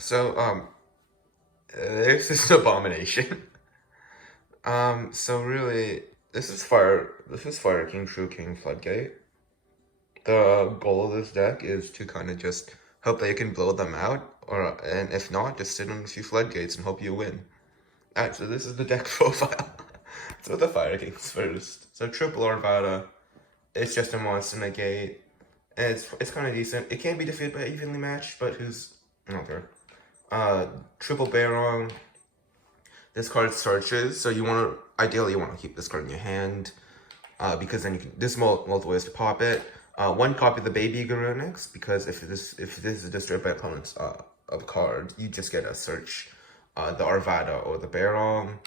So, this is abomination. So really, this is Fire King, True King, Floodgate. The goal of this deck is to kind of just hope that you can blow them out, and if not, just sit on a few floodgates and hope you win. Alright, so this is the deck profile. So the Fire Kings first. So triple Arvada, it's just a monster negate. And it's kind of decent. It can be defeated by evenly matched, but who's not there? Triple Baron. This card searches, so ideally you want to keep this card in your hand, because then you can, there's multiple ways to pop it. One copy of the Baby Garunix, because if this is destroyed by opponent's of card, you just get a search, the Arvada or the Baron.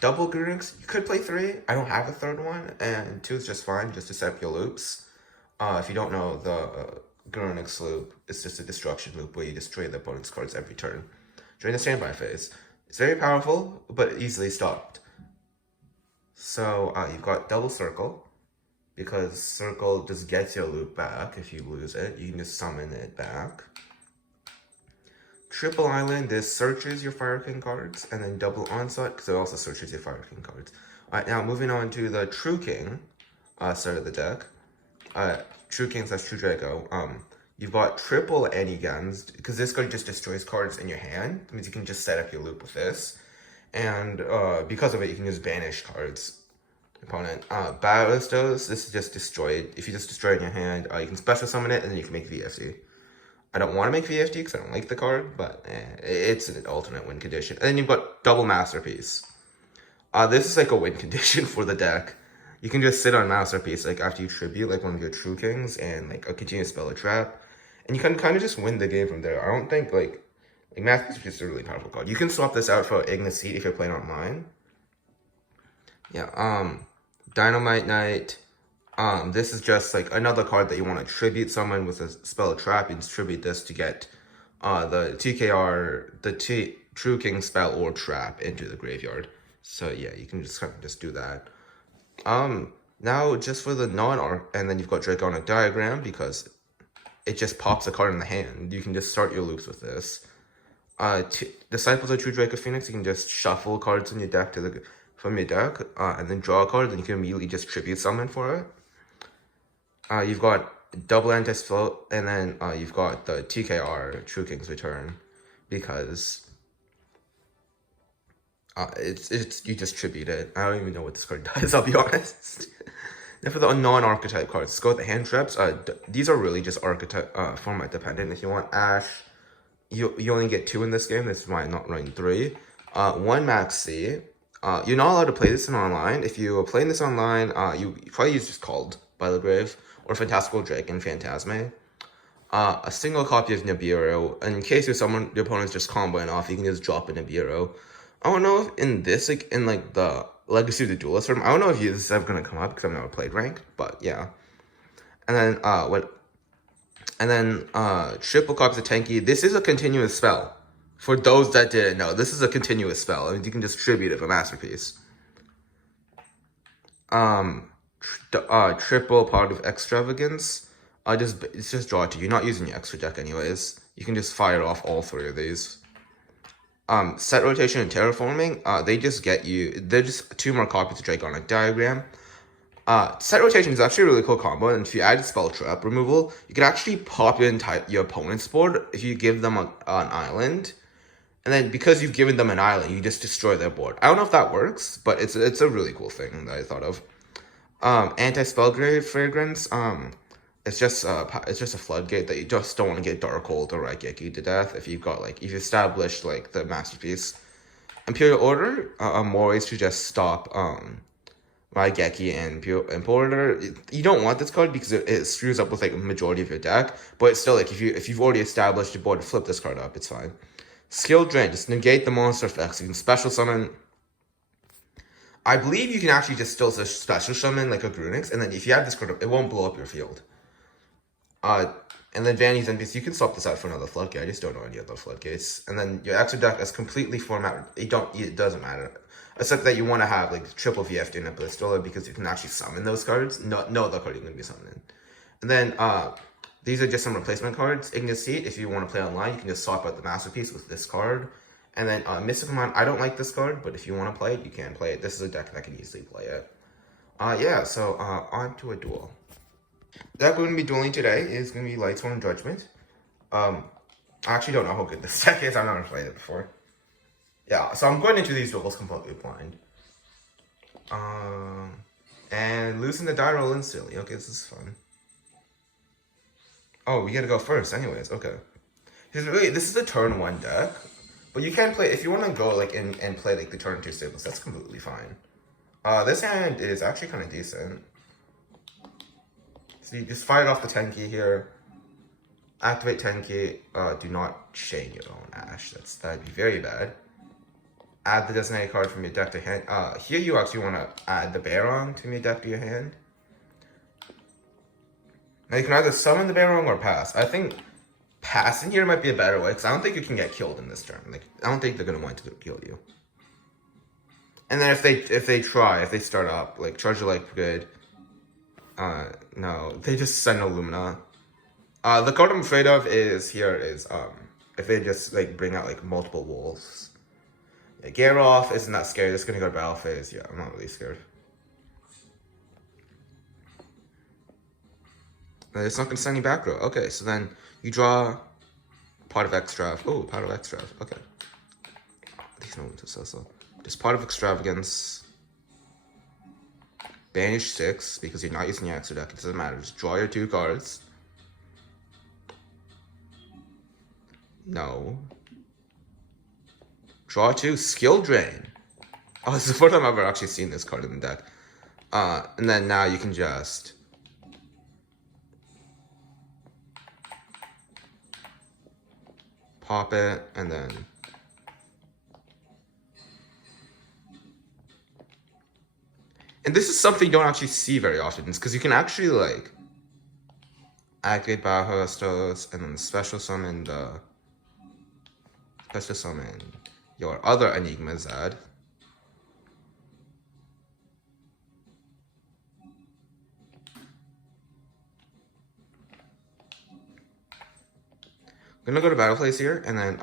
Double Garunix, you could play 3. I don't have a third one, and 2 is just fine, just to set up your loops. If you don't know, the Garunix loop is just a destruction loop where you destroy the opponent's cards every turn during the standby phase. It's very powerful, but easily stopped. So you've got Double Circle, because Circle just gets your loop back if you lose it. You can just summon it back. Triple Island, this searches your Fire King cards, and then Double Onslaught, because it also searches your Fire King cards. Alright, now moving on to the True King side of the deck. True King / True Draco. You've got triple any guns, because this card just destroys cards in your hand. That means you can just set up your loop with this. And because of it, you can just banish cards. Opponent. Ballistos, this is just destroyed. If you just destroy it in your hand, you can special summon it, and then you can make VFD. I don't want to make VFD because I don't like the card, but it's an alternate win condition. And then you've got Double Masterpiece. This is like a win condition for the deck. You can just sit on Masterpiece like after you tribute like one of your True Kings and like a continuous spell or trap. And you can kind of just win the game from there. I don't think like Masterpiece is just a really powerful card. You can swap this out for Ignis Seed if you're playing online. Yeah, Dynamite Knight. This is just like another card that you want to tribute someone with a spell or trap. You tribute this to get the TKR, the True King spell or trap into the graveyard. So yeah, you can just kind of just do that. Now just for the non-arc, and then you've got Draconic Diagram, because it just pops a card in the hand. You can just start your loops with this. Disciples of True Draco Phoenix, you can just shuffle cards in your deck from your deck, and then draw a card, and you can immediately just tribute summon for it. You've got double anti-float, and then you've got the TKR, True King's Return, because it's you just tribute it. I don't even know what this card does, I'll be honest. Then for the non-archetype cards, let's go with the hand traps. These are really just archetype format dependent. If you want Ash, you only get 2 in this game. This is why I'm not running 3. 1 Max C. You're not allowed to play this in online. If you are playing this online, you probably use just Called by the Grave or Fantastical Drake and Phantasme. A single copy of Nibiru. In case your opponent's just comboing off, you can just drop a Nibiru. I don't know if in this, like in like the Legacy of the Duelist room, I don't know if this is ever gonna come up because I've never played ranked, but yeah. And then triple copies of Tenki. This is a continuous spell. For those that didn't know, this is a continuous spell. I mean, you can just tribute it for Masterpiece. Triple Pot of Extravagance. It's just draw it to you. You're not using your extra deck anyways. You can just fire off all 3 of these. Set Rotation and Terraforming, they just get you, they're just 2 more copies of Draconic Diagram. Set Rotation is actually a really cool combo, and if you add Spell Trap removal, you can actually pop in your opponent's board if you give them an island. And then because you've given them an island, you just destroy their board. I don't know if that works, but it's a really cool thing that I thought of. Anti-Spell Fragrance, it's just a floodgate that you just don't want to get Darkhold or Raigeki to death if you've established like the Masterpiece. Imperial Order, more ways to just stop Raigeki and Importer. You don't want this card because it screws up with like a majority of your deck, but it's still like if you've already established your board to flip this card up, it's fine. Skill Drain, just negate the monster effects. You can special summon. I believe you can actually just still special summon like a Grunix, and then if you have this card up, it won't blow up your field. And then Vanity's NPC, you can swap this out for another floodgate. I just don't know any other floodgates. And then your extra deck is completely formatted. It doesn't matter. Except that you want to have like triple VFD and a Blitzdroller because you can actually summon those cards. No other card you're going to be summoning. And then These are just some replacement cards. Ignis Seat, if you want to play online, you can just swap out the Masterpiece with this card. And then Mystic Command, I don't like this card, but if you want to play it, you can play it. This is a deck that can easily play it. Yeah, so on to a duel. The deck we're going to be dueling today is going to be Lightsworn Judgment. I actually don't know how good this deck is. I've never played it before. Yeah, so I'm going into these duels completely blind. And losing the die roll instantly. Okay, this is fun. Oh, we gotta go first anyways. Okay. This is a turn 1 deck. But you can play, if you want to go like and play like the turn 2 stables, that's completely fine. This hand is actually kind of decent. So you just fire off the Tenki here. Activate Tenki. Do not chain your own Ash. That'd be very bad. Add the designated card from your deck to hand. Here you actually want to add the Baron to your deck to your hand. Now you can either summon the Baron or pass. I think passing here might be a better way, because I don't think you can get killed in this turn. Like, I don't think they're gonna want to kill you. And then if they start up, like Charge Your Light Brigade, no, they just send Illumina. The card I'm afraid of is if they just like bring out like multiple wolves. Yeah, Geralt isn't that scary. This is gonna go to battle phase. Yeah, I'm not really scared. It's not gonna send you back row. Okay, so then you draw Pot of Extrav. Oh, Pot of Extrav. Okay. These moments are so. Just Pot of Extravagance. Banish 6 because you're not using your extra deck. It doesn't matter. Just draw your 2 cards. No. Draw 2. Skill Drain. Oh, this is the first time I've ever actually seen this card in the deck. And then now you can just pop it, and then this is something you don't actually see very often, because you can actually like activate Bauhaustos and then special summon your other Enigma Zad. I'm gonna go to battle phase here, and then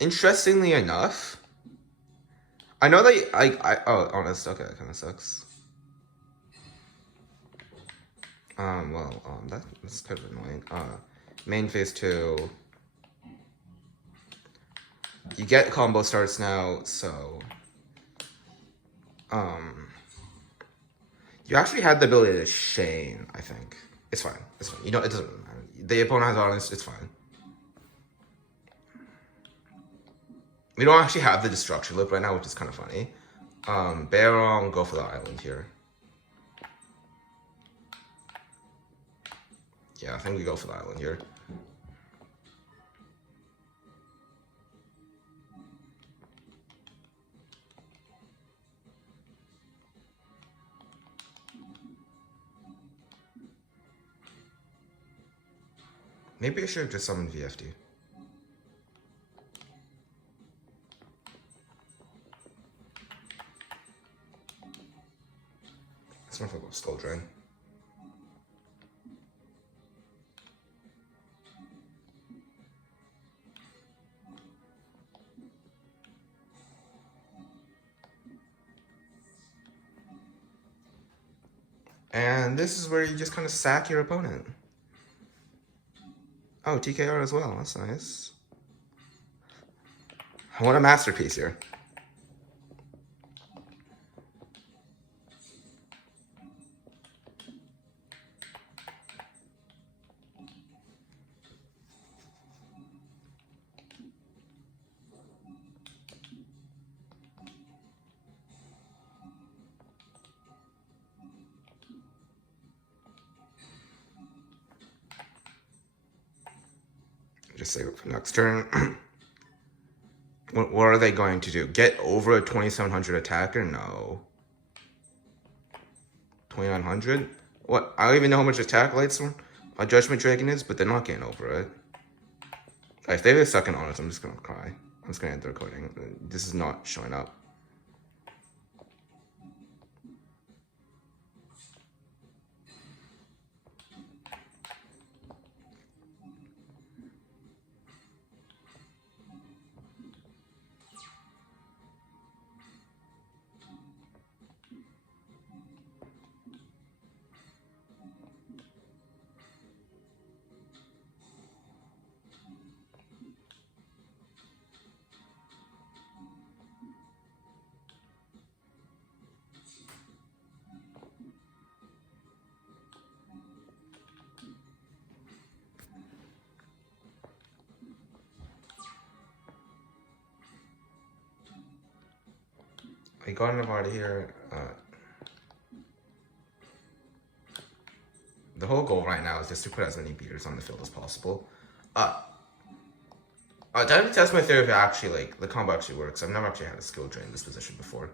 interestingly enough, I know that oh, honest, okay, that kind of sucks. That's kind of annoying. Main phase 2. You get combo starts now, so you actually had the ability to chain, I think. It's fine. It's fine. You know, it doesn't really matter. The opponent has honest, it's fine. We don't actually have the destruction loop right now, which is kind of funny. Baron, go for the island here. Yeah, I think we go for the island here. Maybe I should have just summoned VFD. This one for Skull Drain. And this is where you just kind of sack your opponent. Oh, TKR as well. That's nice. I want a masterpiece here. Just save it for next turn. What are they going to do? Get over a 2700 attacker? No. 2900? What? I don't even know how much attack Lightsworn a Judgment Dragon is, but they're not getting over it. If they have a second honest, I'm just gonna cry. I'm just gonna end the recording. This is not showing up. we got enough out of here. The whole goal right now is just to put as many beaters on the field as possible. Time to test my theory if it actually, like, the combo actually works. I've never actually had a skill drain in this position before.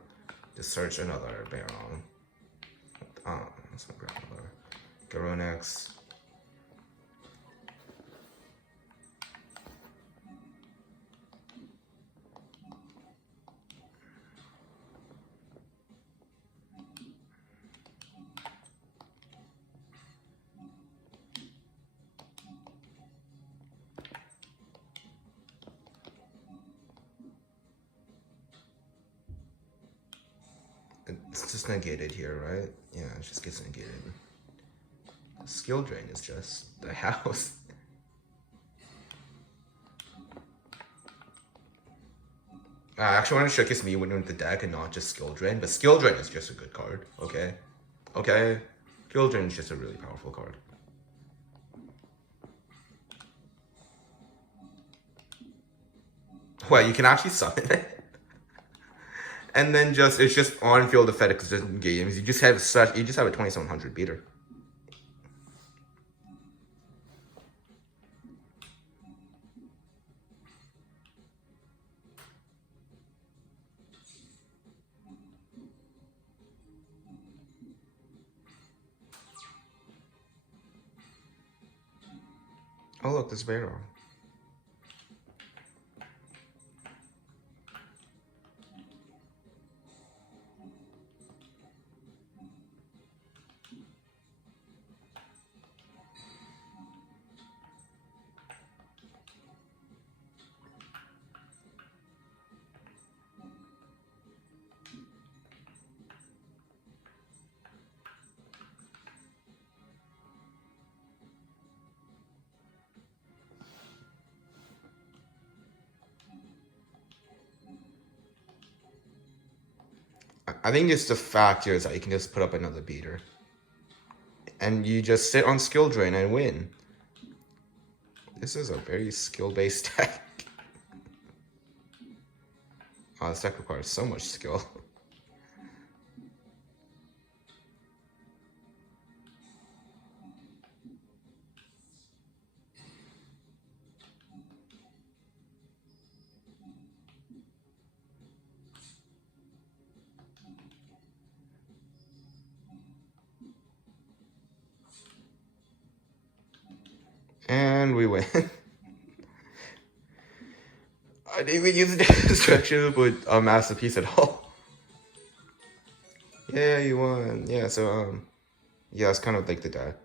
Just search another Baron. Let's not grab another. Garonex. It's just negated here, right? Yeah, it just gets negated. The skill drain is just the house. I actually want to showcase me winning with the deck and not just skill drain, but skill drain is just a good card, okay? Okay? Skill drain is just a really powerful card. Well, you can actually summon it. And then it's just on-field effect games. You just have a 2700 beater. Oh look, there's Baron. I think just the fact here is that you can just put up another beater. And you just sit on skill drain and win. This is a very skill-based deck. Oh, this deck requires so much skill. And we win. I didn't even use the destruction with a masterpiece at all. Yeah, you won. Yeah, so, yeah, it's kind of like the deck.